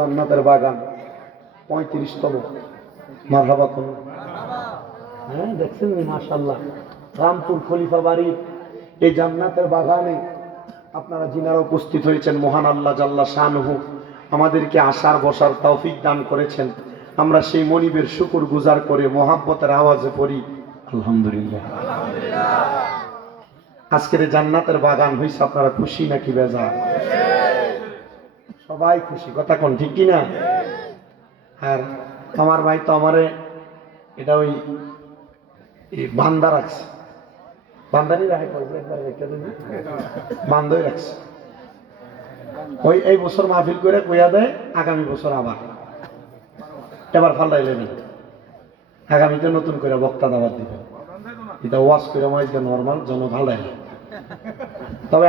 জান্নাতের বাগান 35তম। মারহাবা কোন? হ্যাঁ, দেখছেন নি? মাশাআল্লাহ। রামপুর খলিফা বাড়ির এই জান্নাতের বাগানে আপনারা যিনারা উপস্থিত হয়েছেন, মহান আল্লাহ জাল্লা শানহু আমাদেরকে আসার বসার তৌফিক দান করেছেন। আমরা সেই মনিবের শুকর গুজার করে মোহাব্বতের আওয়াজে পড়ি আলহামদুলিল্লাহ। আজকের জান্নাতের বাগান হইছে, আপনারা খুশি নাকি বেজার? সবাই খুশি, কথা কোন ঠিক কিনা? আর আমার ভাই তো আমারে এটা ওই বান্দা রাখছে, বান্দানি রাখে বান্ধই রাখছে। ওই এই বছর মাহফিল করে কইয়া দেয় আগামী বছর আবার, এবার ফাল্লাইলে নেই, আগামীতে নতুন করে বক্তা দাওয়াত দিবে। এটা ওয়াজ করে মাইজকে নর্মাল জন ফাল্লাই। তবে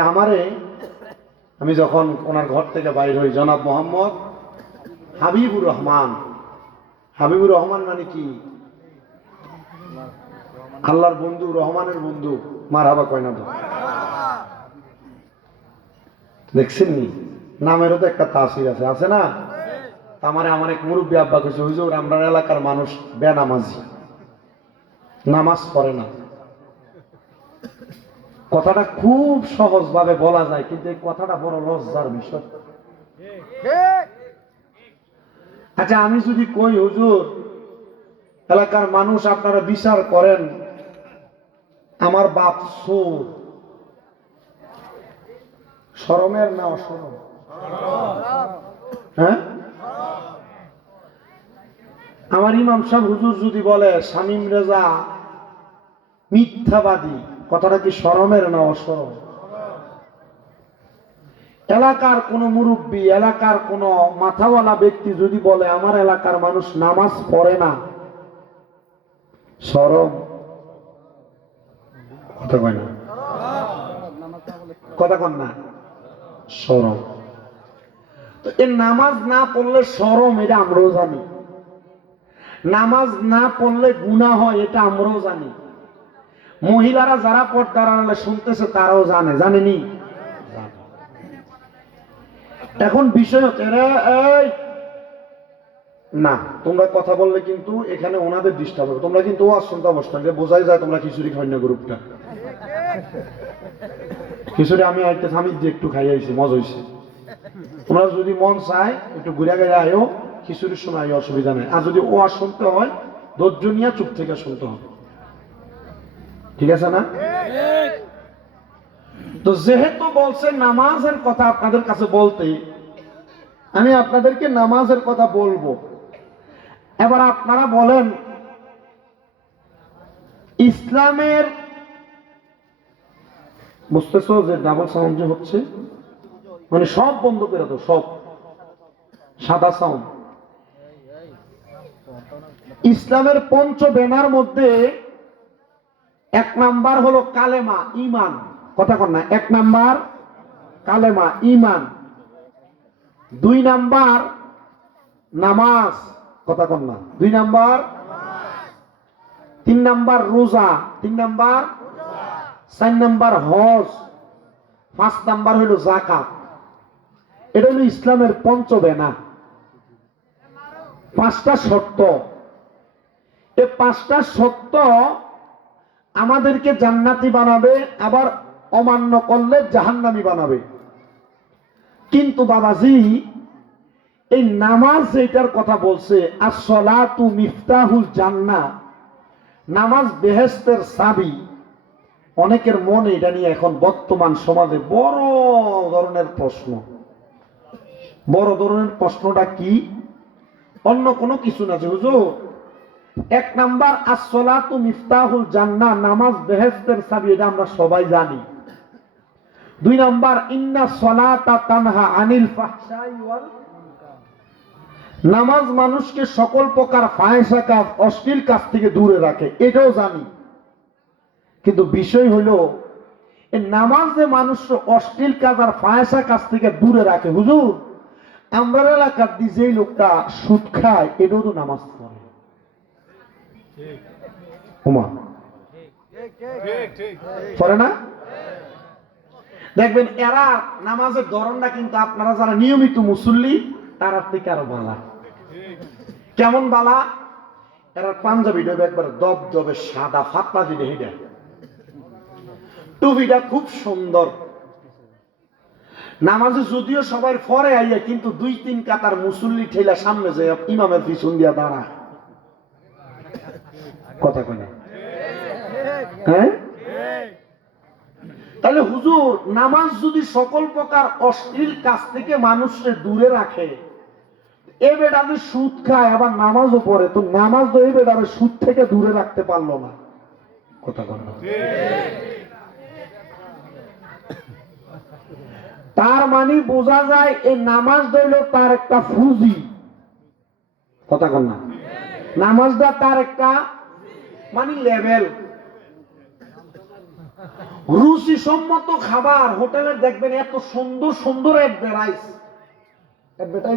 আমি যখন ওনার ঘর থেকে বাইর হই, জনাব মোহাম্মদ হাবিবুর রহমান। হাবিবুর রহমান মানে কি? আল্লাহর বন্ধু, রহমানের বন্ধু। মারহাবা কয় না তো? দেখছেন নি? নামেরও তো একটা তাসির আছে, আছে না? আমার এক মুরব্বী আব্বা কইছে, হুজুর আমরা এলাকার মানুষ বেনামাজি, নামাজ পড়ে না। কথাটা খুব সহজ ভাবে বলা যায়, কিন্তু এই কথাটা বড় লজ্জার বিষয়। আচ্ছা, আমি যদি কই হুজুর এলাকার মানুষ আপনারা বিচার করেন, আমার বাপ চোর, শরমের না অশরম? হ্যাঁ, আমার ইমাম সাহেব হুজুর যদি বলে শামীম রেজা মিথ্যাবাদী, কথাটা কি শরমের না অশরম? এলাকার কোন মুরব্বী, এলাকার কোন মাথাওয়ালা ব্যক্তি যদি বলে আমার এলাকার মানুষ নামাজ পড়ে না, শরম? কথা কয় না? কথা কন না? শরম। তো এই নামাজ না পড়লে শরম, এটা আমরাও জানি। নামাজ না পড়লে গুনাহ হয়, এটা আমরাও জানি। মহিলারা যারা পর্দার আড়ালে শুনতেছে তারাও জানে, জানেনি? এখন বিষয় হচ্ছে এই না, তোমরা কথা বললে কিন্তু এখানে ওনাদের ডিস্টার্ব হবে। তোমরা কিন্তু ওয়াজ শুনতে বসতে, যে বোঝাই যায় তোমরা খিচুড়ি খাই না। গ্রুপটা খিচুড়ি আমি একটু খাইয়াছি, মজা হয়েছে। তোমরা যদি মন চায় একটু ঘুরে গেলে আয়ো, খিচুড়ির সময় আয়ো, অসুবিধা নেই। আর যদি ওয়াজ শুনতে হয় ধৈর্য নিয়ে চুপ থেকে শুনতে হবে, ঠিক আছে না? তো যেহেতু বলছে নামাজের কথা আপনাদের কাছে বলতে, আমি আপনাদেরকে নামাজের কথা বলবো। এবার আপনারা বলেন, ইসলামের, বুঝতেছো যে ডাবল সাউন্ড যে হচ্ছে, মানে সব বন্ধ করে দাও, সব সাদা সাউন্ড। ইসলামের পঞ্চ বেনার মধ্যে এক নাম্বার হলো কালেমা, ঈমান। কথা কন না? এক নাম্বার কালেমা, ঈমান। দুই নাম্বার নামাজ। কথা কন না? দুই নাম্বার। তিন নাম্বার রোজা। তিন নাম্বার। চার নাম্বার হজ। পাঁচ নাম্বার হইল যাকাত। এটা হলো ইসলামের পঞ্চবেনা, পাঁচটা শর্ত। এই পাঁচটা শর্ত আমাদেরকে জান্নাতি বানাবে, আবার অমান্য করলে জাহান্নামী বানাবে। কিন্তু বাবাজি, এই নামাজ যেটার কথা বলছে, as-salatu মিফতাহুল জান্নাহ, নামাজ বেহেশতের চাবি। অনেকের মনে এটা নিয়ে এখন বর্তমান সমাজে বড় ধরনের প্রশ্ন। বড় ধরনের প্রশ্নটা কি? অন্য কোনো কিছু না, যে হুজুর এক নাম্বার as-salatu মিফতাহুল জান্নাহ, নামাজ বেহেশতের চাবি, এটা আমরা সবাই জানি। দুই নাম্বার ইন্না সলাতা তানহা আনিল ফাহশাই ওয়াল মুনকার, নামাজ মানুষকে সকল প্রকার ফাহিশা কাজ, অশ্লীল কাজ থেকে দূরে রাখে, এটাও জানি। কিন্তু বিষয় হলো এই নামাজ যে মানুষ অশ্লীল কাজ আর ফাহিশা কাজ থেকে দূরে রাখে, হুজুর আমরা এলাকার দিয়ে যেই লোকটা সুদ খায় এটাও তো নামাজ পড়ে। পড়ে না? দেখবেন এরা নামাজের ধরনটা কিন্তু আপনারা যারা নিয়মিত মুসল্লি তার থেকে আরো বালা। কেমন বালা? এরা পাঞ্জাবিটা একবার দবদবে সাদা ফাতলা দিলে হিডা, টুপিটা খুব সুন্দর। নামাজে যদিও সবাই ফরে আইয়া, কিন্তু 2-3 কাতার মুসল্লি ঠেলা সামনে যায় ইমামের পিছন দিয়া দাঁড়া। কথা কয় না? হ্যাঁ, তাহলে হুজুর নামাজ যদি সকল প্রকার অশ্লীল কাজ থেকে মানুষকে দূরে রাখে, এ বেটারে সুদ খায় আবার নামাজও পড়ে, তো নামাজ তো এই বেটারে সুদ থেকে দূরে রাখতে পারলো না। কথা কয় না? তার মানে বোঝা যায় এই নামাজ হইল তার একটা ফুজি। কথা কন না? নামাজটা তার একটা মানে লেভেল। রুচিসম্মত খাবার হোটেলে দেখবেন এত সুন্দর সুন্দর অ্যাডভার্টাইজ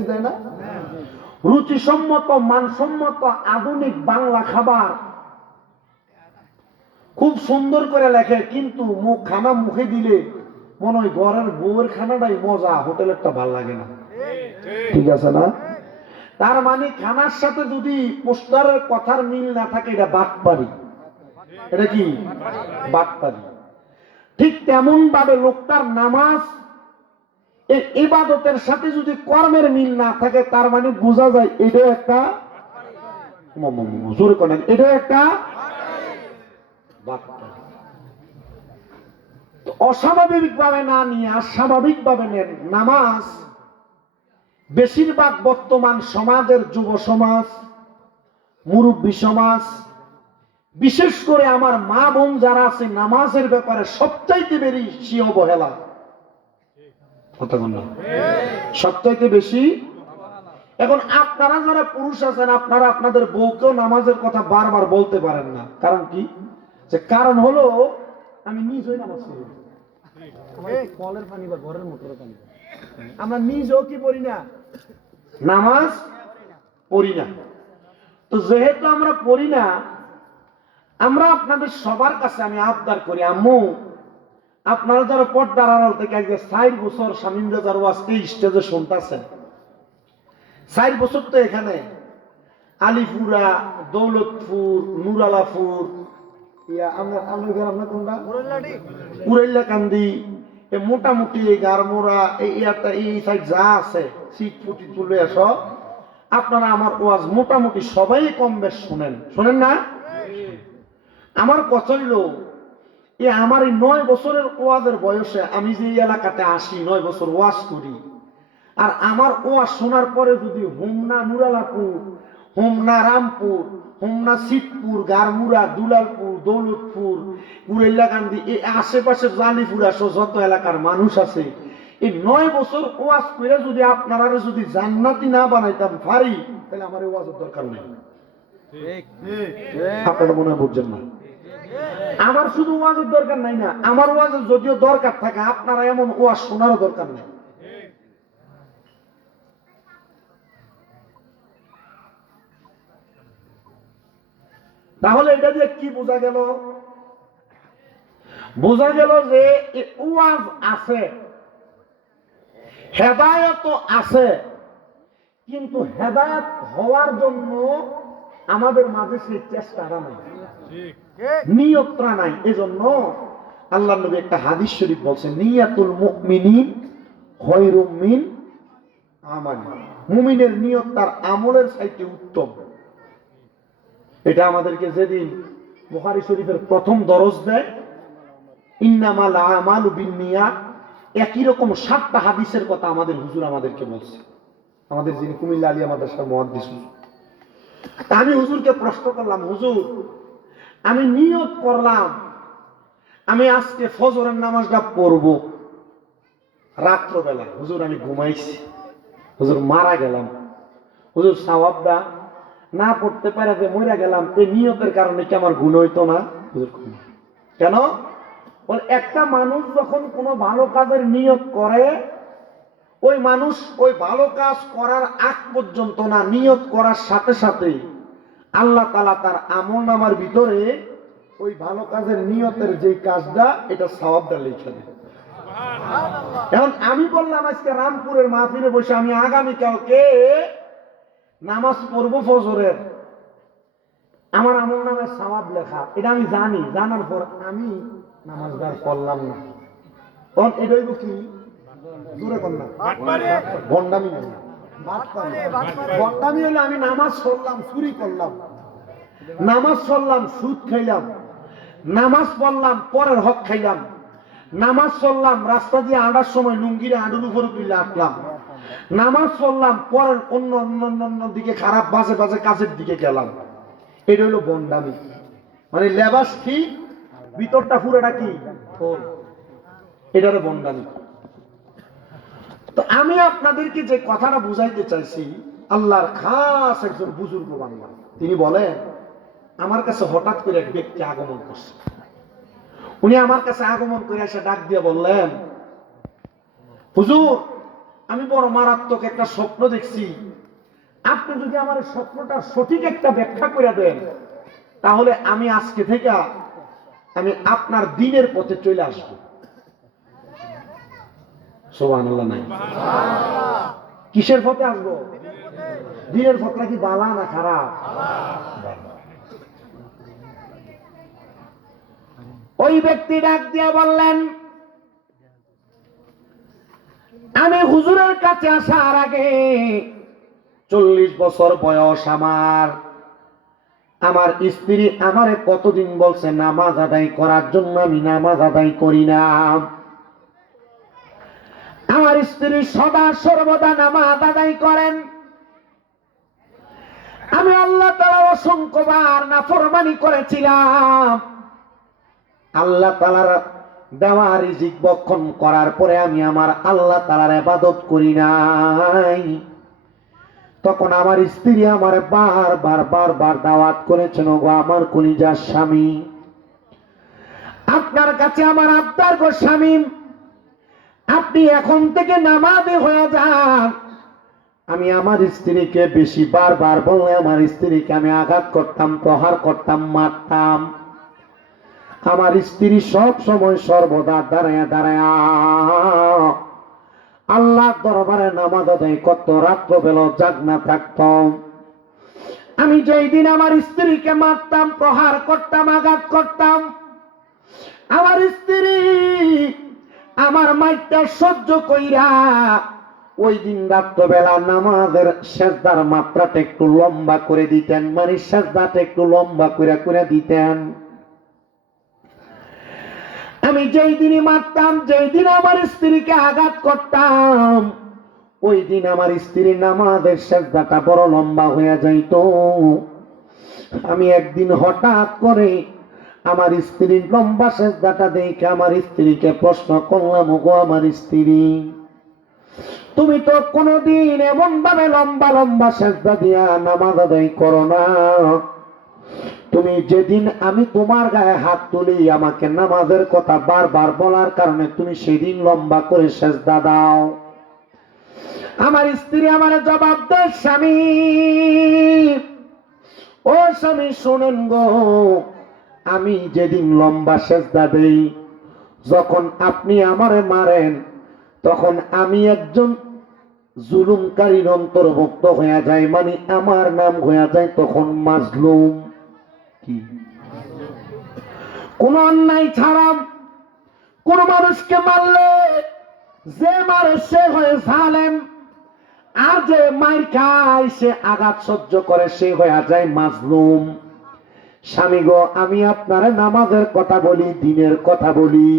দেয় না? রুচিসম্মত মানসম্মত আধুনিক বাংলা খাবার খুব সুন্দর করে লেখে, কিন্তু খানা মুখে দিলে মনে হয় ঘরের বউয়ের খানাটাই মজা, হোটেলেরটা ভাল লাগে না। ঠিক আছে না? তার মানে খানার সাথে যদি পোস্টারের কথার মিল না থাকে, এটা বাটপারি। এটা কি? বাটপারি। ঠিক তেমন ভাবে লোকটার নামাজ এই ইবাদতের সাথে যদি কর্মের মিল না থাকে, তার মানে বোঝা যায় এটাও একটা জোরে করেন, এটাও একটা বাটপারি। অস্বাভাবিক ভাবে না নিয়ে স্বাভাবিক ভাবে নেন। নামাজ বেশিরভাগ বর্তমান সমাজের যুব সমাজ, মুরব্বী সমাজ, বিশেষ করে আমার মা বোন যারা আছে, নামাজের ব্যাপারে সবচাইতে বেশি অবহেলা। সবচাইতে বেশি। এখন আপনারা যারা পুরুষ আছেন, আপনারা আপনাদের বউকেও নামাজের কথা বারবার বলতে পারেন না। কারণ কি? যে কারণ হলো আমি নিজেই নামাজ পড়ি, কলের পানি বা ঘরের মোটরের পানি, আমরা নিজেও কি পড়ি না, নামাজ পড়ি না। তো যেহেতু আমরা পড়ি না, আমরা আপনাদের সবার কাছে আমি আবদার করি, আম্মু আপনারা যারা পর্দার আড়াল থেকে আজকে 4 বছর শামীম রেজার ওয়াজ এই স্টেজে শুনতেছেন, 4 বছর তো এখানে আলিপুরা, দৌলতপুর, নুরালাপুর, উড়াইলাকান্দি, মোটামুটি গারমোড়া এই সাইড যা আছে, সিট ফুটি তুলে সব আপনারা আমার ওয়াজ মোটামুটি সবাই কম বেশ শোনেন না? আমার কথা হইল, আমার এই 9 বছরের ওয়াজের বয়সে আমি যে এলাকাতে আসি, 9 বছর ওয়াজ করি, আর আমার ওয়াজ শোনার পরে যদি হোমনা নুরালাপুর, হোমনা রামপুর, হোমনা সিটপুর, গারমুড়া, দুলালপুর, দৌলতপুর, কুড়েল্লাকান্দি, এই আশেপাশের জালিপুরা সহ যত এলাকার মানুষ আছে, এই 9 বছর ওয়াজ করে যদি আপনারা যদি জান্নাতি না বানাইতাম পারি, তাহলে আমার ওয়াজের দরকার নেই। আপনারা মনে হয় বুঝছেন না? আমার শুধু ওয়াজের দরকার নাই না, আমার ওয়াজের যদিও দরকার থাকে, আপনারা এমন ওয়াজ শোনারও দরকার নেই। তাহলে এটা দিয়ে কি বোঝা গেল? বোঝা গেল যে ওয়াজ আছে, হেদায়েত আছে, কিন্তু হেদায়েত হওয়ার জন্য আমাদের মাঝে সেই চেষ্টাটা নাই, নিয়তটা নাই। এজন্য আল্লাহর নবী একটা হাদিস শরীফ বলছেন, নিয়াতুল মুমিনিন খায়রুম মিন আমালি। মুমিনের নিয়ত তার আমলের চাইতে উত্তম। এটা আমাদেরকে যেদিন বুখারী শরীফের প্রথম দরজ দেয়, ইন্নামাল আমালু বিন্নিয়াত, একই রকম 7টা হাদিসের কথা আমাদের হুজুর আমাদেরকে বলছে, আমাদের যিনি কুমিল্লা আলিয়া মাদ্রাসার মুহাদ্দিস হুজুর। আমি হুজুরকে প্রশ্ন করলাম, হুজুর আমি নিয়ত করলাম আমি আজকে ফজরের নামাজটা পড়ব রাত্রবেলা, হুজুর আমি ঘুমাইছি, হুজুর মারা গেলাম, হুজুর সওয়াবটা না পড়তে পারে যে মরে গেলাম, এই নিয়তের কারণে কি আমার গুনাহ হইতো না? হুজুর কেন? একটা মানুষ যখন কোনো ভালো কাজের নিয়ত করে, ওই মানুষ ওই ভালো কাজ করার আগ পর্যন্ত না, নিয়ত করার সাথে সাথে আল্লাহ তাআলা তার আমলনামার ভিতরে ওই ভালো কাজের নিয়তের যে কাজটা, এটা সওয়াবটা লিখে দেয়। এখন আমি বললাম আজকে রামপুরের মাহফিলে বসে আমি আগামীকালকে নামাজ পড়বো ফজরের, আমার আমল নামে সওয়াব লেখা, এটা আমি জানি। জানার পর আমি নামাজদার করলাম না, তখন এটাই কি দূরে করলাম ভণ্ডামি। ভণ্ডামি হলে আমি নামাজ পড়লাম চুরি করলাম, নামাজ পড়লাম সুদ খাইলাম, নামাজ পড়লাম পরের হক খাইলাম, নামাজ পড়লাম রাস্তা দিয়ে আঁটার সময় লুঙ্গিরে আঁটুর উপরে তুলে আঁটলাম, নামাজ পড়লাম পরের অন্য অন্য অন্য দিকে খারাপ বাজে বাজে কাজের দিকে গেলাম। এটা হলো বন্ডামি, মানে লেবাস কি ভিতরটা পুরোটা কি, এটা হলো বন্ডামি। তো আমি আপনাদেরকে যে কথাটা বুঝাইতে চাইছি, আল্লাহর খাস একজন বুজুর্গ বান্দা, তিনি বলেন আমার কাছে হঠাৎ করে এক ব্যক্তি আগমন করছে। উনি আমার কাছে আগমন করে এসে ডাক দিয়ে বললেন, হুজুর আমি বড় মারাত্মক একটা স্বপ্ন দেখছি, আপনি যদি আমার স্বপ্নটার সঠিক একটা ব্যাখ্যা করে দেন তাহলে আমি আজকে থেকে আমি আপনার দ্বীনের পথে চলে আসব। সুবহানাল্লাহ নাই? কিসের পথে আসবো? দ্বীনের পথটা কি বালা না খারাপ? ওই ব্যক্তি ডাক দিয়ে বললেন, আমি হুজুরের কাছে আসার আগে 40 বছর বয়স আমার, আমার স্ত্রী আমারে কতদিন বলছে নামাজ আদায় করার জন্য, আমি নামাজ আদায় করি না। আমার স্ত্রী সদা সর্বদা নামাজ আদায় করেন, আমি আল্লাহ তাআলা অসংখ্যবার নাফরমানি করেছিলাম। আল্লাহ তাআলার দেওয়া রিজিক ভক্ষণ করার পরে আমি আমার আল্লাহ তাআলার ইবাদত করি নাই। তখন আমার স্ত্রী আমার বারবার দাওয়াত করেছেন, গো আমার কলিজার স্বামী, আপনার কাছে আমার আবদার গো স্বামী, আপনি এখন থেকে নামাজে হয়ে যান। আমি আমার স্ত্রীকে বেশি বারবার বললে আমার স্ত্রীকে আমি আঘাত করতাম, প্রহার করতাম, মারতাম। আমার স্ত্রী সব সময় সর্বদা দাঁড়ায় দাঁড়ায় আল্লাহর দরবারে নামাজ আদায় করত, রাত্র বেলা জাগনা থাকত। আমি যেই দিন আমার স্ত্রীকে মারতাম, প্রহার করতাম, আঘাত করতাম, আমার স্ত্রী আমার মাইরটা সহ্য কইরা ওই দিন রাত্রবেলা নামাজের সেজদার মাত্রাটা একটু লম্বা করে দিতেন, মানে সেজদাটা একটু লম্বা করে দিতেন। আমি যেই দিনই মারতাম, যেই দিন আমার স্ত্রীকে আঘাত করতাম, ওই দিন আমার স্ত্রীর নামাজের সেজদাটা বড় লম্বা হয়ে যাইত। আমি একদিন হঠাৎ করে আমার স্ত্রীর লম্বা সেজদাটা দেখে আমার স্ত্রীকে প্রশ্ন করলাম, গো আমার স্ত্রী, তুমি তো কোনদিন এমন ভাবে লম্বা লম্বা সেজদা দিয়া নামাজ আদায় করো না, তুমি যেদিন আমি তোমার গায়ে হাত তুলি আমাকে নামাজের কথা বারবার বলার কারণে তুমি সেদিন লম্বা করে সেজদা দাও। আমার স্ত্রী আমার জবাব দেয়, স্বামী, ও স্বামী শুনেন গো, আমি যেদিন লম্বা সেজদা দেই, যখন আপনি আমারে মারেন তখন আমি একজন জুলুমকারীর অন্তর্ভুক্ত হয়ে যায়, মানে আমার নাম হয়ে যায় তখন মাজলুম। কি কোন অন্যায় ছাড়া কোন মানুষকে মারলে যে মারে সে হয়ে জালেম, আর যে মাইর খায় সে আঘাত সহ্য করে সে হয়ে যায় মাজলুম। স্বামী গো, আমি আপনার নামাজের কথা বলি, দ্বীনের কথা বলি,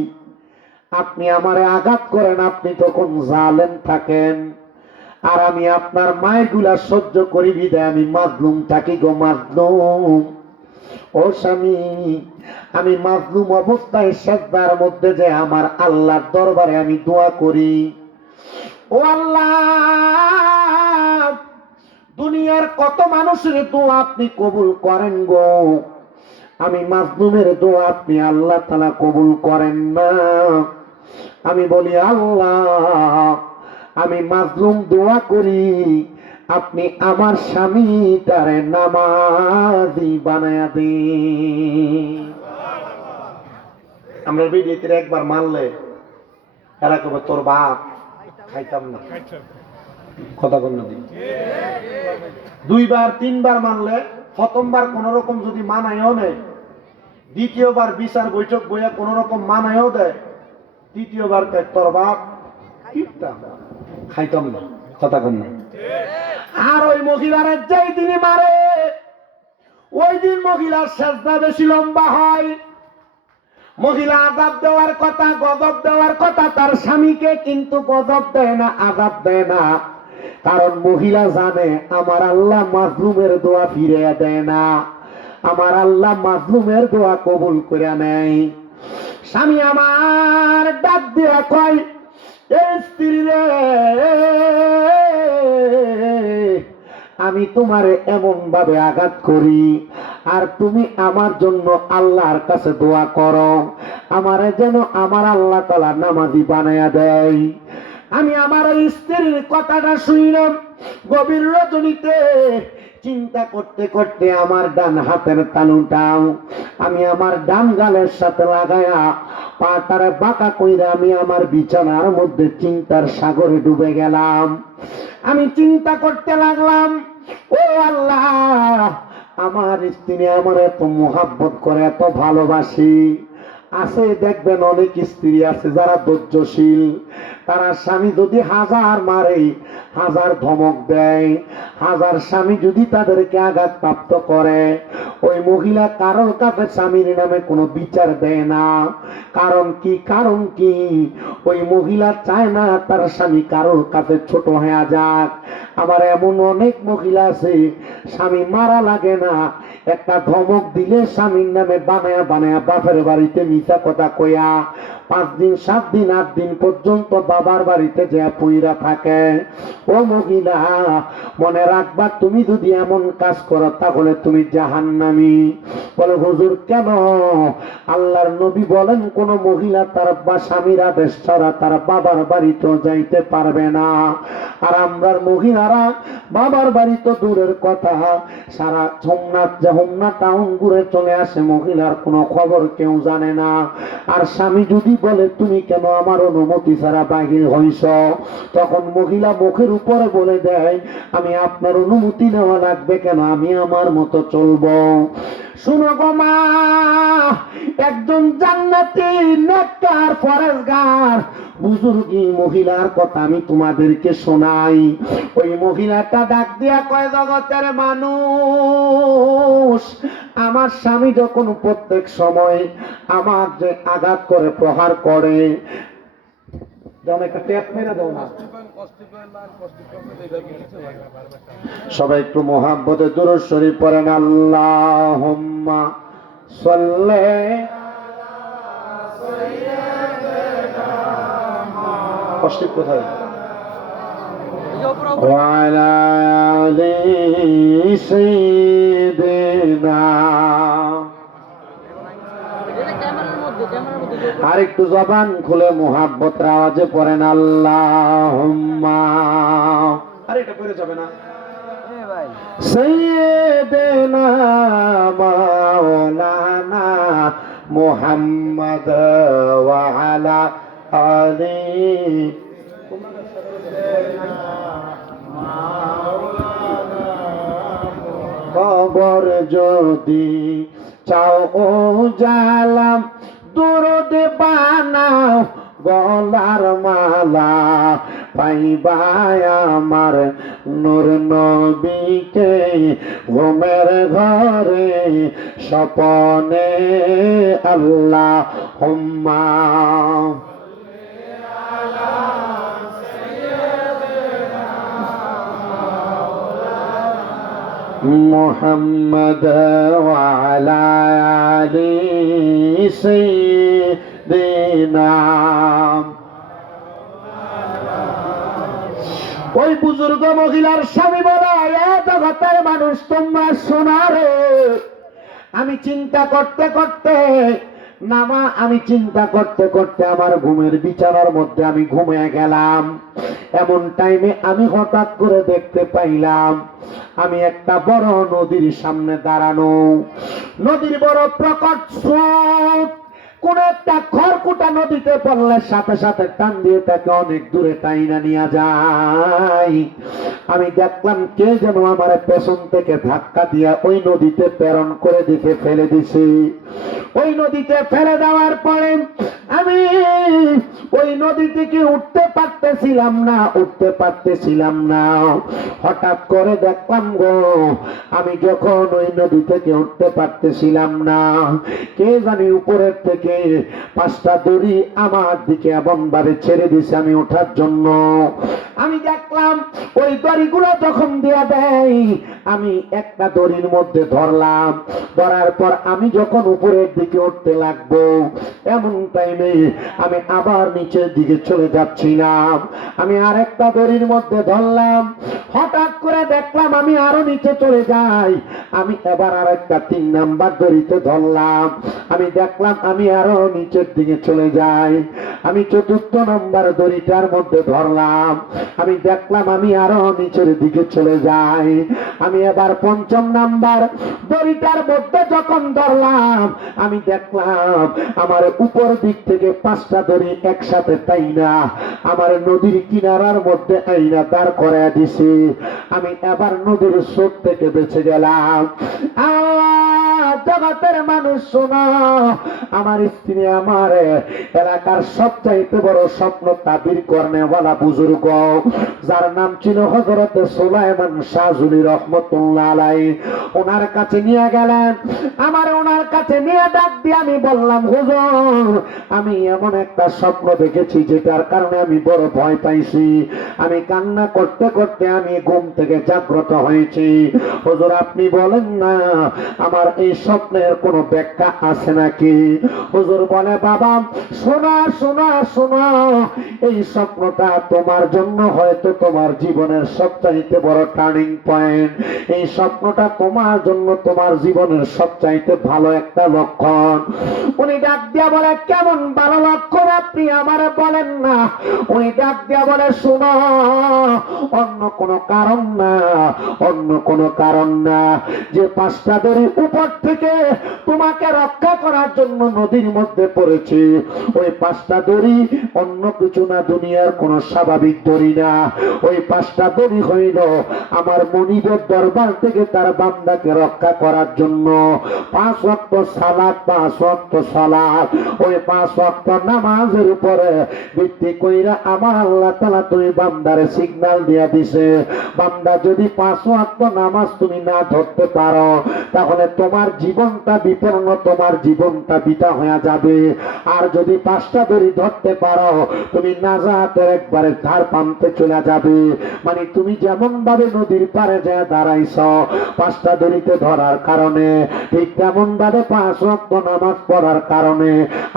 আপনি আমারে আঘাত করেন, আপনি তখন জালেম থাকেন, আর আমি আপনার মায়ের গুলা সহ্য করি বিদায় আমি মাজলুম থাকি গো মাজলুম। ও স্বামী, আমি মাজলুম অবস্থায় সেজদার মধ্যে যে আমার আল্লাহর দরবারে আমি দোয়া করি, ও আল্লাহ, দুনিয়ার কত মানুষের দোয়া আপনি কবুল করেন গো, আমি মাজলুমের দোয়া আপনি আল্লাহ তাআলা কবুল করেন না। আমি বলি, আল্লাহ, আমি মাজলুম দোয়া করি, আপনি আমার স্বামীটারে নামাজি বানায়া দিন। আমরা বিডিতে একবার মারলে এরা কবে তোর বাপ খাইতাম না, কথা বল না। দুইবার তিনবার মানলে, প্রথমবার কোন রকম যদি মানায়ও নেয়, দ্বিতীয়বার বিচার বৈঠক বইয়া কোন রকম মানায়ও দেয়, তৃতীয়বার তোর বাপ খাইতাম না, কথা বল না। আর ওই মহিলার যেই দিনই মারে, ওই দিন মহিলার সেজদা বেশি লম্বা হয়। মহিলা আযাব দেওয়ার কথা, গজব দেওয়ার কথা তার স্বামীকে, কিন্তু গজব দেয় না, আযাব দেয় না। কারণ মহিলা জানে আমার আল্লাহ মাজলুমের দোয়া ফিরে দেয় না, আমার আল্লাহ মাজলুমের দোয়া কবুল করে নেয়। স্বামী আমার ডাক দিয়া কয়, এই স্ত্রী রে, আমি তোমারে এমন ভাবে আঘাত করি, আর তুমি আমার জন্য আল্লাহর কাছে দোয়া করো, আমারে যেন আমার আল্লাহ তাআলা নামাজি বানায়া দেয়। আমি আমার ওই স্ত্রীর কথাটা শুনলাম। গভীর রজনীতে চিন্তা করতে করতে আমার ডান হাতের তালুটাও আমি আমার ডান গালের সাথে লাগায়া পাটারে বাঁকা কইরা আমি আমার বিছানার মধ্যে চিন্তার সাগরে ডুবে গেলাম। আমি চিন্তা করতে লাগলাম, ও আল্লাহ, আমার স্ত্রী আমার এত মোহাব্বত করে, এত ভালোবাসি। আছে দেখবেন অনেক স্ত্রী আছে যারা ধৈর্যশীল, তারা স্বামী যদি হাজার মারে, হাজার ধমক দেয়, হাজার স্বামী যদি তাদেরকে আঘাত প্রাপ্ত করে, ওই মহিলা কারোর কাছে স্বামীর নামে কোনো বিচার দেয় না। কারণ কি? কারণ কি? ওই মহিলা চায় না তার স্বামী কারোর কাছে ছোট হয়ে যাক। আবার এমন অনেক মহিলা আছে স্বামী মারা লাগে না, একটা ধমক দিলে স্বামীর নামে বানায়া বানায়া বাপের বাড়িতে মিথ্যা কথা কইয়া 5 দিন 7 দিন 8 দিন পর্যন্ত বাবার বাড়িতে যে পইরা থাকে। ও মহিলা, মনে রাখবা, তুমি যদি এমন কাজ করো তাহলে তুমি জাহান্নামী। বলে হুজুর কেন? আল্লাহর নবী বলেন কোন মহিলা তার স্বামীর আদেশ ছাড়া তার বাবার বাড়িতেও যাইতে পারবে না। আর আমরার মহিলারা বাবার বাড়ি তো দূরের কথা, সারা হোমনা টাউন ঘুরে চলে আসে, মহিলার কোনো খবর কেউ জানে না। আর স্বামী যদি বলে তুমি কেন আমার অনুমতি ছাড়া বাহির হইছ, তখন মহিলা মুখের উপরে বলে দেয় আমি আপনার অনুমতি নেওয়া লাগবে কেন, আমি আমার মতো চলবো। শুনো গো মা, একজন জান্নাতি নেককার পরেজগার বুজুর্গী মহিলার কথা আমি তোমাদেরকে শোনাই। ওই মহিলাটা ডাক দিয়া কয়, জগতের মানুষ, আমার স্বামী যখন প্রত্যেক সময় আমার যে আঘাত করে, প্রহার করে, একটা ট্যাপ মেরে দাও না। সবাই একটু মোহাব্বতে দুরূদ শরীফ পড়েন, আল্লাহুম্মা সাল্লি কষ্ট কোথায় ওয়া আলা আলি সাইয়্যিদিনা। আর একটু জবান খুলে মোহাব্বতের আওয়াজে পড়েন আল্লাহুম্মা। আরে এটা পড়ে যাবে না। সাইয়্যিদিনা মাওলানা মুহাম্মদ ওয়া আলা আলি। খবর যদি চাও ও জালাম, দুরুদ বানাও গলার মালা, পাইবাই আমার নূর নবীকে ঘুমের ঘরে স্বপনে। আল্লাহুম্মা মুহাম্মদ ওয়া আলা আলি সাইয়্যিদিনা। ওই বুজুর্গ মহিলার স্বামী বলে, এ জগতের মানুষ তোমরা শোনা রে, আমি চিন্তা করতে করতে আমি চিন্তা করতে করতে আমার ঘুমের বিছানার মধ্যে আমি ঘুমিয়ে গেলাম। এমন টাইমে আমি হঠাৎ করে দেখতে পাইলাম আমি একটা বড় নদীর সামনে দাঁড়ানো। নদীর বড় প্রকট স্রোত কোন একটা খড়কুটা নদীতে পড়লে সাথে সাথে টান দিয়ে তাকে অনেক দূরে টাইনা নিয়ে যায়। আমি দেখলাম কে যেন আমার পেছন থেকে ধাক্কা দিয়া ওই নদীতে প্রেরণ করে দিতে ফেলে দিছে। ওই নদীতে ফেলে দেওয়ার পরে আমি ওই নদী থেকে উঠতে পারতেছিলাম না। হঠাৎ করে দেখলাম গো, আমি যখন ওই নদী থেকে উঠতে পারতেছিলাম না, কে জানি উপরের থেকে 5টা দড়ি আমার দিকে এমন ভাবে ছেড়ে দিছে আমি ওঠার জন্য। আমি দেখলাম ওই দড়িগুলো যখন দেয়া দেয়, আমি একটা দড়ির মধ্যে ধরলাম। ধরার পর আমি যখন উপরের দিকে উঠতে লাগবো, এমন টাইমে আমি আবার নিচের দিকে চলে যাচ্ছিলাম। আমি আরেকটা দড়ির মধ্যে ধরলাম। হঠাৎ করে দেখলাম আমি আরো নিচে চলে যাই। আমি এবার আরেকটা 3 নাম্বার দড়িতে ধরলাম। আমি দেখলাম আমি আরো নিচের দিকে চলে যাই। আমি 4র্থ নাম্বার দড়িটার মধ্যে ধরলাম। আমি দেখলাম আমি আরো নিচের দিকে চলে যাই। আমি এবার 5ম নাম্বার দড়িটার মধ্যে যখন ধরলাম, আমি দেখলাম আমার উপর দিক থেকে 5টা দড়ি একসাথে টাইনা আমার নদীর কিনারার মধ্যে আইনা দাঁড় করায় দিছে। আমি এবার নদীর স্রোত থেকে বেঁচে গেলাম। জগতের মানুষ শোনো, আমার স্ত্রী আমার এলাকার সবচাইতে বড় স্বপ্ন তাবির করনেওয়ালা বুজুর্গ, যার নাম ছিল হযরত সুলাইমান শাহজুলি রহমতুল্লাহ আলাইহি, ওনার কাছে নিয়ে গেলেন। আমার ওনার কাছে নিয়ে ডাক দিয়ে আমি বললাম, হুজুর আমি এমন একটা স্বপ্ন দেখেছি যেটার কারণে আমি বড় ভয় পাইছি। আমি কান্না করতে করতে আমি ঘুম থেকে জাগ্রত হয়েছি। হুজুর আপনি বলেন না আমার এই স্বপ্নের কোনো ব্যাখ্যা আছে নাকি? হুজুর বলে, বাবা শোনা শোনা শোনা, এই স্বপ্নটা তোমার জন্য হয়তো তোমার জীবনের সবচাইতে বড় টার্নিং পয়েন্ট। এই স্বপ্নটা তোমার জন্য তোমার জীবনের সবচাইতে ভালো একটা লক্ষণ। উনি ডাক দিয়া বলে, কেমন ভালো লক্ষণ আপনি আমারে বলেন না? উনি ডাক দিয়া বলে, শোনো অন্য কোনো কারণ না, অন্য কোনো কারণ না, যে 5টা দড়ি উপর থেকে তোমাকে রক্ষা করার জন্য নদীর মধ্যে পড়েছে, ওই 5টা দড়ি অন্য কিছু না, দুনিয়ার কোন স্বাভাবিক দড়ি না। ওই 5টা দড়ি হইল আমার মনিবের দরবার থেকে তার বান্দাকে রক্ষা করার জন্য। 5 ওয়াক্ত সালাত, 5 ওয়াক্ত সালাত, ওই 5 ওয়াক্ত নামাজের উপরে ভিত্তি কইরা আমার আল্লাহ তাআলা তুমি বান্দারে সিগন্যাল দিয়া দিছে, বান্দা যদি 5 ওয়াক্ত নামাজ তুমি না ধরতে পারো, তাহলে তোমার জীবনটা বিপন্ন, তোমার জীবনটা বিতা হয়ে যাবে। আর যদি 5টা দড়ি ধরতে পারো, তুমি নাজাতের একবারে ধার পান্তে চলে যাবে। মানে তুমি যেমন ভাবে নদীর পারে যায় দাঁড়াইছ 5টা দড়িতে ধরার কারণে, ঠিক তেমন ভাবে 5 ওয়াক্ত নামাজ পড়ার কারণে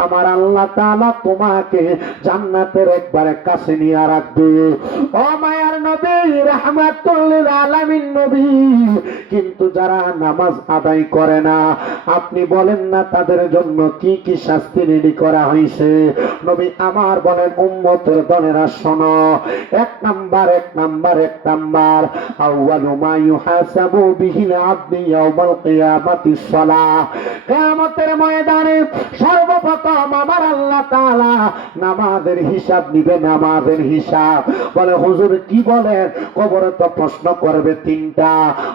আমার আল্লাহ তাআলা তোমাকে জান্নাতের একবারে কাছে নিয়ে রাখবে। ও মায়ার নবী, রাহমাতুল লিল আলামিন নবী, কিন্তু যারা নামাজ আদায় করে না, আপনি বলেন না তাদের জন্য কি কি শাস্তি রেডি করা হয়েছে? নবী আমার বলেন, উম্মতের দলেরা শোনো, 1 নাম্বার আউয়ালু মা ইউহাসাবু বিহিল আবদি ইয়াউমাল কিয়ামাতিস সালাহ। কিয়ামতের ময়দানে সর্বপ্রথম আমার আল্লাহ তাআলা নামাজের হিসাব নিবে, নামাজের হিসাব। বলে হুজুর কি বলেন? কবরে তো প্রশ্ন করবে 3টা,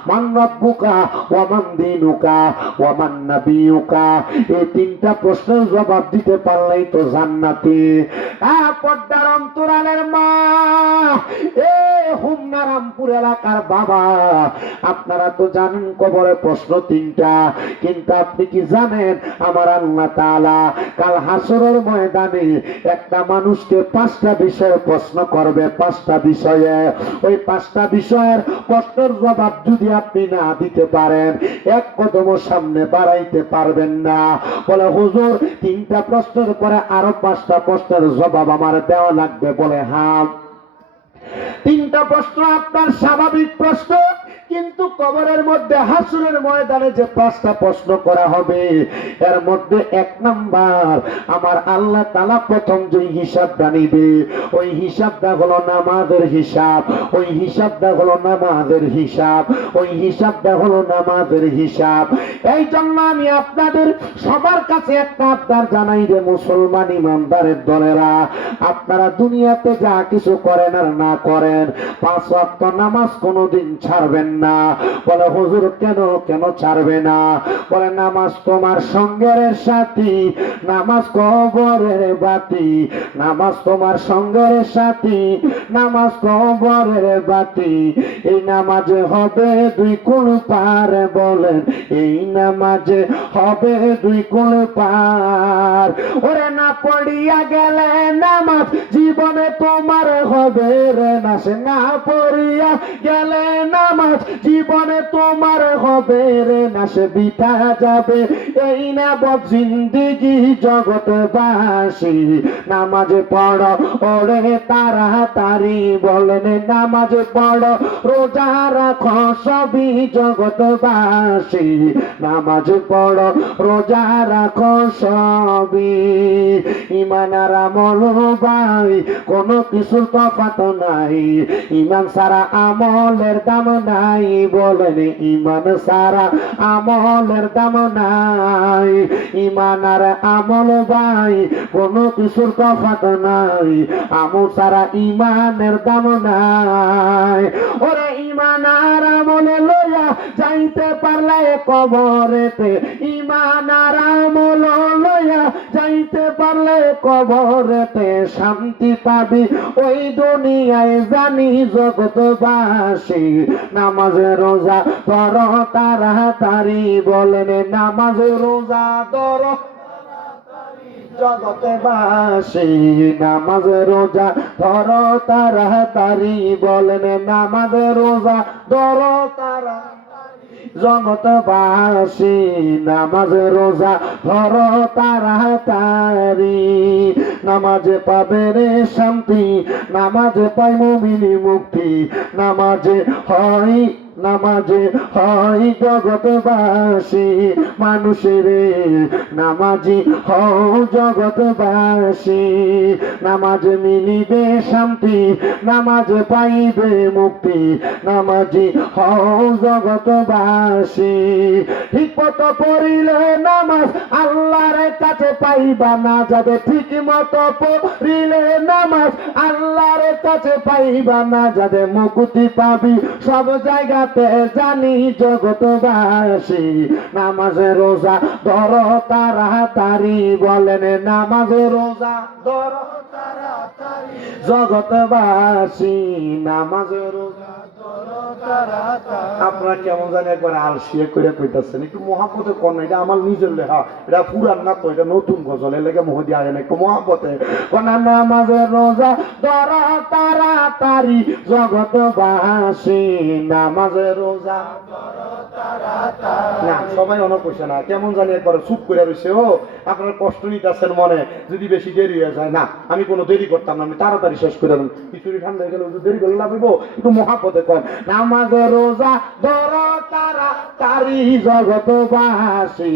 মান রাব্বুকা ওয়া মান দীনুকা ওয়া মান নাবিয়ুকা। এই 3টা প্রশ্নের জবাব দিতে পারলেই তো জান্নাতি। পর্দার অন্তরালের মা, এ হুমনারামপুর এলাকার বাবা, আপনারা তো জানেন কবরে প্রশ্ন 3টা, কিন্তু আপনি কি জানেন আমার আল্লাহ তাআলা কাল হাসরের ময়দানে একটা মানুষকে 5টা বিষয়ে প্রশ্ন করবে, 5টা বিষয়ে। ওই 5টা বিষয়ের প্রশ্নের জবাব যদি আপনি না দিতে পারেন, 1 কদম সামনে বাড়াইতে পারবেন না। বলে হুজুর 3টা প্রশ্নের পরে আরো 5টা প্রশ্নের জবাব আমার দেওয়া লাগবে। বলে হ্যাঁ, 3টা প্রশ্ন আপনার স্বাভাবিক প্রশ্ন, কিন্তু কবরের মধ্যে হাসরের ময়দানে যে 5টা প্রশ্ন করা হবে, এর মধ্যে 1 নাম্বার আমার আল্লাহ তাআলা প্রথম যে হিসাবটা নিবে, ওই হিসাবটা হলো নামাজের হিসাব, ওই হিসাবটা হলো নামাজের হিসাব, ওই হিসাবটা হলো নামাজের হিসাব। এই জন্য আমি আপনাদের সবার কাছে একটা আবদার জানাই রে মুসলমান ইমানদারের দলেরা, আপনারা দুনিয়াতে যা কিছু করেন আর না করেন, 5 ওয়াক্ত নামাজ কোনোদিন ছাড়বেন না। বলে হুজুর কেন কেন ছাড়বে না? বলে নামাজ তোমার সঙ্গের সাথী, নামাজ কবরের বাতি, নামাজ তোমার সঙ্গের সাথী, নামাজ কবরের বাতি। এই নামাজে হবে 2 কুল পার, বলেন এই নামাজে হবে 2 কুল পার। ওরে না পড়িয়া গেলে নামাজ জীবনে তোমার হবে রে নাশ, না পড়িয়া গেলে নামাজ জীবনে তোমার হবে রে নাশ, বিতা যাবে এই নামাজ জিন্দেগি জগৎবাসী। নামাজে পড়ো ওরে তাড়াতাড়ি, বলেন নামাজে পড়ো রোজা রাখো সবই জগৎবাসী, নামাজে পড়ো রোজা রাখো সবই। ইমান আর আমল ভাই কোনো কিছুর তফাৎ নাই, ইমান সারা আমলের দাম নাই, বলেন ইমান সারা আমলের দাম নাই। ইমান আর আমল ভাই কোনো কিছুর তফাৎ নাই, আমল সারা ইমানের দাম নাই। ওরে ইমান আর আমল লইয়া যাইতে পারলে কবরেতে, ইমান আর আমল লইয়া যাইতে পারলে কবরেতে শান্তি পাবি ওই দুনিয়ায় জানি জগৎবাসী। নামাজে রোজা ধরো তাড়াতাড়ি, বলেন নামাজে রোজা ধরো জগৎবাসী, নামাজ রোজা ধরো তাড়াতাড়ি, বলেন নামাজ রোজা ধরো তাড়াতাড়ি জগৎবাসী, নামাজ রোজা ধরো তাড়াতাড়ি। নামাজে পাবে রে শান্তি, নামাজে পাই মুমিনি মুক্তি, নামাজে হয় নামাজে হয় জগৎবাসী। মানুষের নামাজি হও জগৎবাসী, নামাজে মিলিবে শান্তি, নামাজে পাইবে মুক্তি, নামাজি হও জগৎবাসী। ঠিক মতো পড়িলে নামাজ আল্লাহর কাছে পাইবা না যাবে, ঠিক মতো পড়িলে নামাজ আল্লাহর কাছে পাইবা না যাবে, মুক্তি পাবি সব জায়গা জানি জগৎবাসী। নামাজে রোজা ধরো তাড়াতাড়ি, বলেন নামাজে রোজা ধরো তাড়াতাড়ি জগৎবাসী, নামাজে রোজা ধরো তাড়াতাড়ি। আপনারা কেমন জানি একবার আলসিয়ে করে কইতাছেন, একটু মহাব্বতে কর না, এটা আমার নিজের লেখা, এটা পুরান না তো, এটা নতুন গজল, এর লেগে মহদি আয় না, একটু মহাব্বতে কোনা। নামাজে রোজা ধরো তাড়াতাড়ি জগৎবাসী, নামাজে রোজা ধরো তাড়াতাড়ি। না সবাই অনেক কইছে না, কেমন জানি একবার চুপ করে রইছে। ও আপনারা কষ্ট নিতেছেন মনে, যদি বেশি দেরি হয়ে যায়। না আমি কোনো দেরি করতাম না, আমি তাড়াতাড়ি শেষ করে দেব। কিছুরি ঠান্ডা হয়ে গেলে দেরি করলে না পাইব, একটু মহাপদে কর। নামাজে রোজা ধরো তাড়াতাড়ি জগৎবাসী,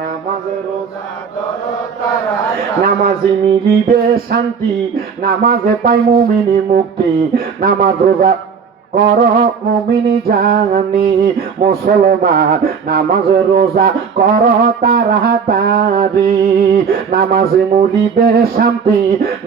নামাজে রোজা ধরো তাড়াতাড়ি, নামাজে মিলিবে শান্তি, নামাজে পাই মুমিনি মুক্তি, নামাজ রোজা কর মুমিনি জানি মুসলমান, নামাজ রোজা কর তাড়াতাড়ি, নামাজে মুলিবে শান্তি,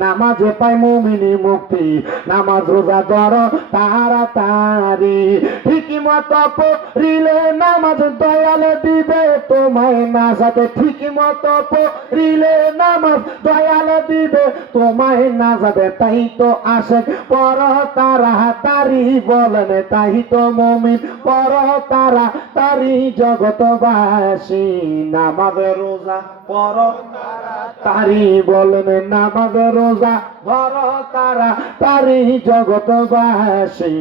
নামাজে পাই মুমিনি মুক্তি, নামাজ রোজা ধর তাড়াতাড়ি। ঠিক মতো পড়িলে নামাজ দয়াল দিবে তোমায় নাজাতে, ঠিক মতো পড়িলে নামাজ দয়াল দিবে তোমায় নাজাতে। তাই তো আসে পর তাড়াতাড়ি, বলেন তাই তো মুমিন পর তাড়াতাড়ি জগৎবাসী। নামাজ রোজা পর তাড়াতাড়ি, বলেন নামাজ রোজা ধর তাড়াতাড়ি জগৎবাসী,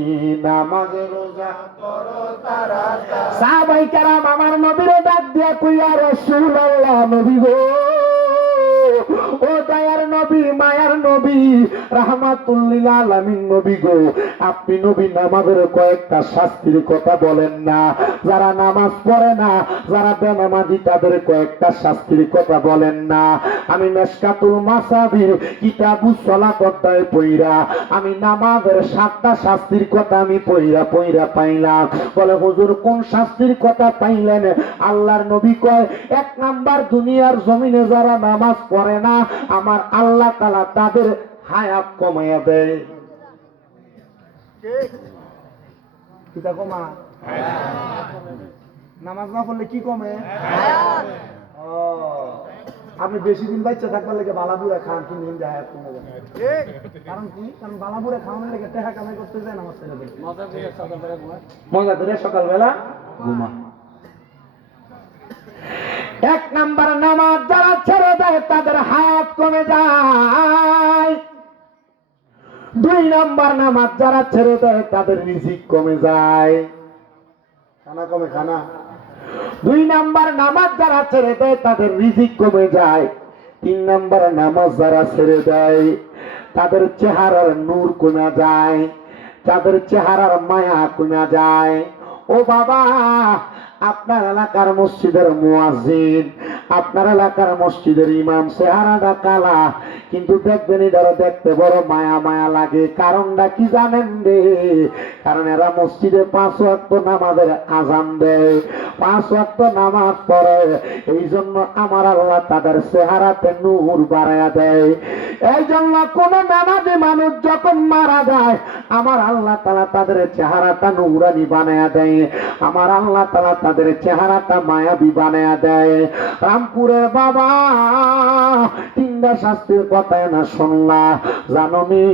নামাজ রোজা ধর তাড়াতাড়ি। সাহাবায়ে কেরাম আমার নবীরে ডাক দিয়া কইয়া রাসূলুল্লাহ, নবী গো, ও দয়ার নবী মায়ার নবী, রাহমাতুল লিল আলামিন নবী গো, আপনি নবী নামাজের কয়েকটা শাস্তির কথা বলেন না। যারা নামাজ পড়ে না, যারা বেনামাজি, তাদের কয়েকটা শাস্তির কথা বলেন না। আমি মিশকাতুল মাসাবির কিতাবুস সালাত অধ্যায় পড়িরা আমি নামাজের 7টা শাস্তির কথা আমি পড়িরা পাইলাম। বলে হুজুর কোন শাস্তির কথা পাইলেন? আল্লাহর নবী কয়, 1 নাম্বার, দুনিয়ার জমিনে যারা নামাজ পড়ে না, আমার আল্লাহ তাআলা তাদের হায়াত কমাইয়া দেয়। কিটা কমা? নামাজ না পড়লে কি কমে? আপনি বেশি দিন বাচ্চা থাকবার লেগে বালাবুড়া খান, কিন্তু হায়াত কমে যাবে। কারণ কি? কারণ বালাবুড়া খাওয়ানোর লেগে টাকা কামাই করতে যায়, নামাজ ছেড়ে দেয়, মজা করে সকালবেলা ঘুমা। 1 নাম্বার, নামাজ যারা ছেড়ে দেয় তাদের হায়াত কমে যায়। 2 নাম্বার, নামাজ যারা ছেড়ে দেয় তাদের রিজিক কমে যায়। খানা কমে, খানা। 2 নাম্বার, নামাজ যারা ছেড়ে দেয় তাদের রিজিক কমে যায়। 3 নাম্বার, নামাজ যারা ছেড়ে দেয় তাদের চেহারার নূর কমে যায়, তাদের চেহারার মায়া কমে যায়। ও বাবা, আপনার এলাকার মসজিদের মুয়াজ্জিন, আপনার এলাকার মসজিদের ইমাম চেহারাটা কালা, কিন্তু দেখবেন এটারও দেখতে বড় মায়া মায়া লাগে। কারণটা কি জানেন রে? কারণ এরা মসজিদে 5 ওয়াক্ত নামাজের আজান দেয়, 5 ওয়াক্ত নামাজ পড়ে, এই জন্য আমার আল্লাহ তাদের চেহারাতে নূর বাড়ায়া দেয়। এই জন্য কোন নামাজে মানুষ যখন মারা যায়, আমার আল্লাহ তাআলা তাদের চেহারাটা নূরানি বানায়া দেয়, আমার আল্লাহ তাআলা তাদের চেহারাটা মায়াবী বানায়া দেয়। রামপুরের বাবা 3টা শাস্তির কথা না শুনলা? জাননি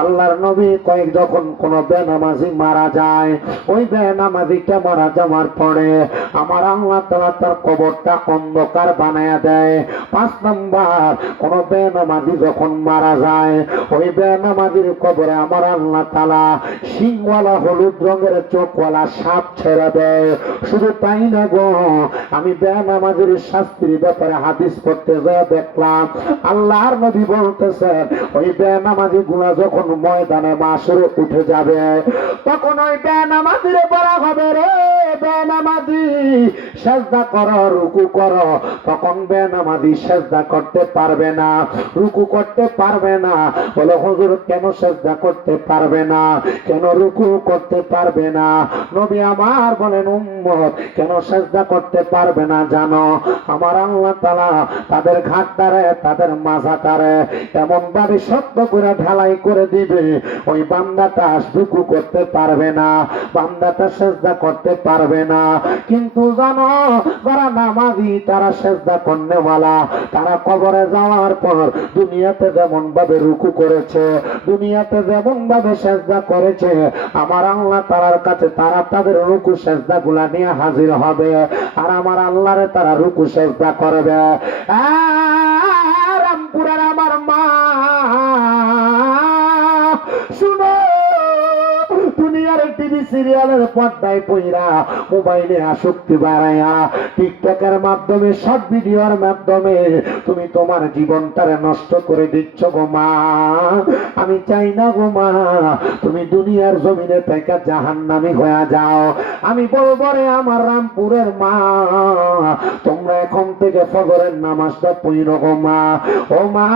আল্লাহর নবী কয়েক, যখন কোন বেনামাজি মারা যায়, ওই বেনামাজিটা মারা যাওয়ার পরে আমার আল্লাহ তাআলা তার কবরটা অন্ধকার বানায়া দেয়। 5 নাম্বার, কোন বেনামাজি যখন মারা যায়, ওই বেনামাজির কবরে আমার আল্লাহ তাআলা সিংওয়ালা হলুদ রঙের চোখওয়ালা সাপ ছেড়ে দেয়। শুধু তাই না গো, আমি বেনামাজির শাস্তির ব্যাপারে হাদিস পড়তে যা দেখলাম, আল্লাহর নবী বলতেছেন, ওই বেনামাজি গুলা যখন ময়দানে মাশরে উঠে যাবে, তখন ওই বেনামাজিরে বলা হবে, রে বেনামাজি সেজদা করো, রুকু করো। তখন বেনামাজি সেজদা করতে পারবে না, রুকু করতে পারবে না। বলে হুজুর কেন সেজদা করতে পারবে না, কেন রুকু করতে পারবে না? নবী আমার বলেন, উম্মত কেন সেজদা করতে পারবে না জানো? আমার আল্লাহ তাআলা তাদের ঘাটটারে, তাদের মাজাটারে এমন ভাবে শক্ত করে ঢালাই করে দিবে, ওই বান্দাটা রুকু করতে পারবে না, বান্দাটা সেজদা করতে পারবে না। কিন্তু জানো, যারা নামাজি, তারা সেজদা করনেওয়ালা, তারা কবরে যাওয়ার পর দুনিয়াতে যেমন ভাবে রুকু করেছে, দুনিয়াতে যেমন ভাবে সেজদা করেছে, আমার আল্লাহ তাআলার কাছে তারা তাদের রুকু সেজদা গুলা নিয়ে হাজির হবে, আর আমার আল্লাহরে তারা রুকু সেজদা করবে। রামপুরের আমার মা শুনো, দুনিয়ার টিভি সিরিয়ালের পর্দায় পইরা, মোবাইলে আসক্তি বাড়াইয়া, টিকটকের মাধ্যমে, শর্ট ভিডিওর মাধ্যমে তুমি তোমার জীবনটারে নষ্ট করে দিচ্ছ গো মা। আমি চাই না গো মা তুমি দুনিয়ার জমিনে থেকে জাহান্নামী হয়ে যাও। আমি বলবো রে আমার রামপুরের মা, তোমরা এখন থেকে ফজরের নামাজটা পড়ো গো মা। ও মা,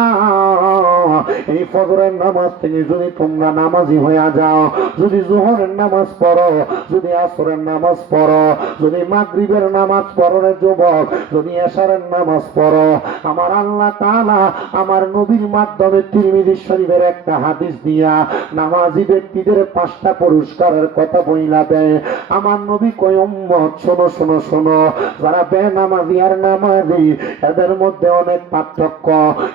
এই ফজরের নামাজ থেকে যদি তোমরা নামাজি হয়ে যাও, যদি জোহরের নামাজ পড়ো, যদি আসরের নামাজ পড়ো, যদি মাগরিবের নামাজ পড়ো রে যুবক, যদি এশারের নামাজ পড়ো, আমার আল্লাহ তাআলা আমার নবীর মাধ্যমে তিরমিজি শরীফের একটা হাদিস দিয়া নামাজি ব্যক্তিদের 5টা পুরস্কারের কথা বইলা দেয়। আমার নবী কয়, উম্মত শোনো শোনো শোনো, যারা বেনামাজি আর নামাজি এদের মধ্যে অনেক পার্থক্য,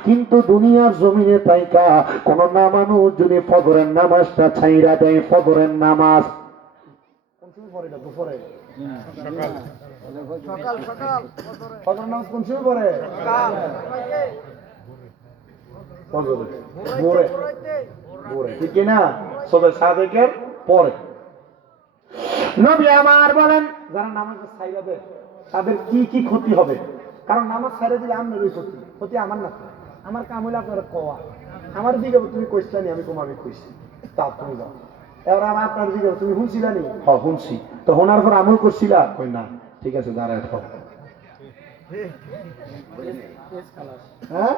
কিন্তু দুনিয়ার জমিনে তাইকা কোন নামানু যদি ফজরের নামাজটা ছাইরা দেয়, ফজরের নামাজ কোন সময় পড়ে? এটা দুপুরে, সকাল সকাল ফজরের নামাজ কোন সময় পড়ে? ফজরে, ভোরে, ভোরে, ঠিক না? সবে সাদেকের পরে। নবী আমার বলেন, যারা নামাজে ছাইরা দেয় তাদের কি কি ক্ষতি হবে? কারণ নামাজ ছাইরা দিলে আপনারই ক্ষতি, ক্ষতি আমার না, আমার কাম হইলে আপনার কোয়া। আমার দিকে তুমি কইছিলানি, আমি কম আমি কইছি, তা তুমি যাও। এবার আমার আপনার দিকে তুমি শুনছিলানি, হ্যাঁ শুনছি, তো শোনার পর আমল করছিলা, কই না, ঠিক আছে দাঁড়ায় থাও। হ্যাঁ